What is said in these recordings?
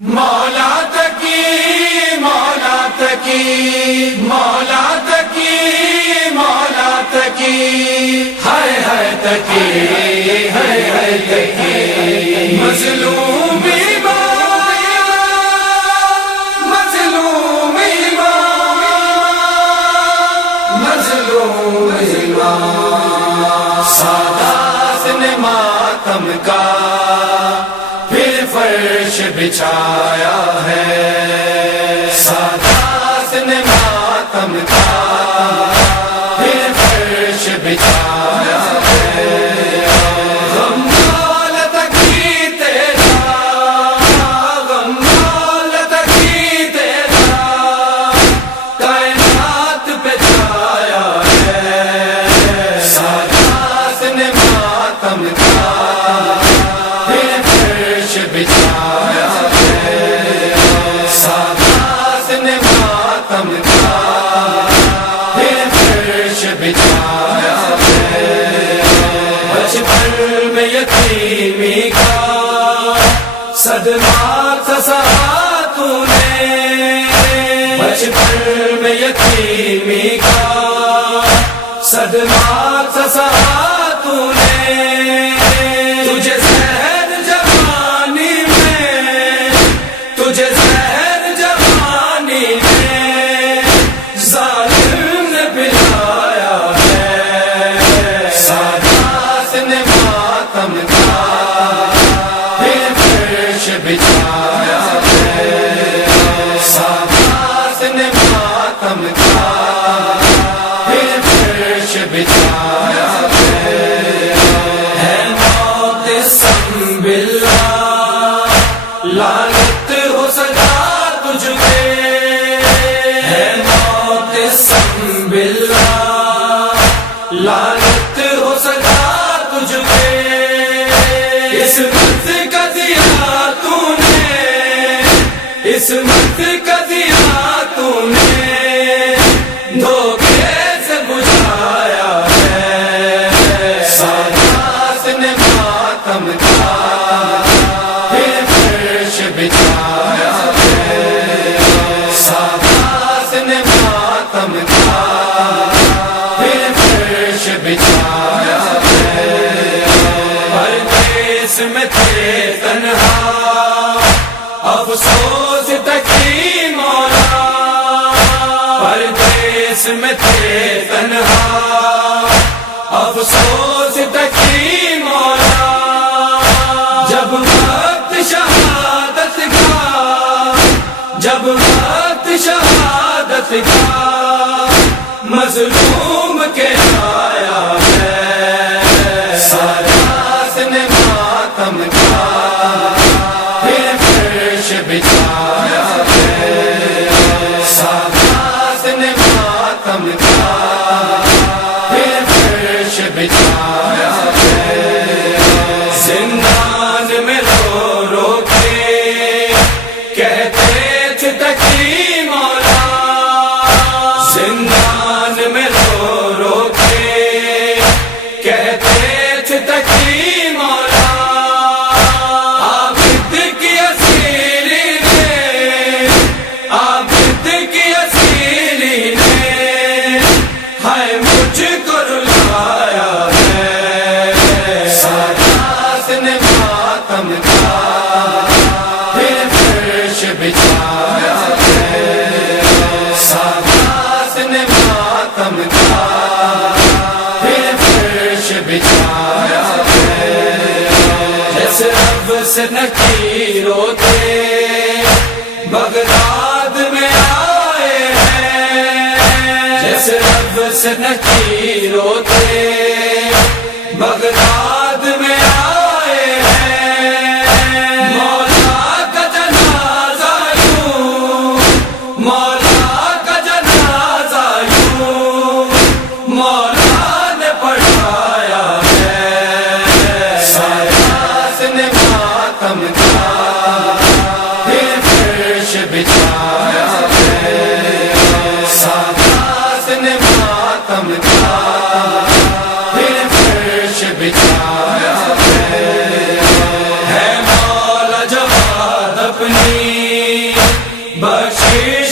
مولا تکی مولا تکی مولا تکی مولا تکی ہے تکی ہے تکی مظلوم مظلوم مظلوم سادات نے ماتم کا پھر فرش بچھایا ہے، سادات نے ماتم کا پھر فرش بچھایا ہے۔ غم دولت کی تیرا، غم دولت کی تیرا کائنات پہ چھایا ہے، سادات نے ماتم کا بچھایا ہے، سادات نے ماتم کا پھر فرش بچھایا ہے۔ بچپن میں یتیمی کا صدمہ سہا تو نے، بچپن میں یتیمی کا صدمہ سہا تو نے، تجھے تجھے زہر جوانی میں ظالم نے پلایا ہے، سادات نے ماتم کا پھر فرش بچھایا ہے، سادات نے ماتم کا پھر فرش بچھایا ہے۔ موت سنبھل لعنت ہو سدا تجھ پہ، ہے موت سنبھل لعنت ہو سدا تجھ پہ، عصمت کا دیا تو نے، عصمت کا دیا تو نے دھوکے سے بجھایا ہے، سادات نے ماتم کا بچھایا ہے، سادات نے ماتم کا پھر فرش بچھایا ہے۔ پردیس میں تھے تنہا افسوس تکی مولا، پردیس میں تھے تنہا افسوس تکی مولا، جب وقت شہادت کا، جب وقت شہادت کا مظلوم کے آیا ہے، سادات نے ماتم کا پھر فرش بچھایا ہے، سادات نے ماتم کا پھر فرش بچھایا ہے۔ زندان میں رو رو کے کہتے تھے تکی مولا، زندان میں رو رو کے کہتے تھے تکی مولا، عابد کی اسیری نے، عابد کی اسیری نے ہائے مجھ کو رلایا ہے، سادات نے ماتم کا پھر فرش بچھایا ہے، سادات نے ماتم کا پھر فرش بچھایا ہے۔ جیسے رب سے نکیروں تھے بغداد میں آئے ہیں، جیسے رب سے نکیروں تھے بغداد میں آئے ہیں، مولا کا جنازہ یوں، مولا کا جنازہ یوں مولا نے پڑھایا ہے، سادات نے ماتم کا پھر فرش بچھایا ہے، سادات نے ماتم کا پھر فرش بچھایا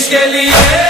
اس کے لیے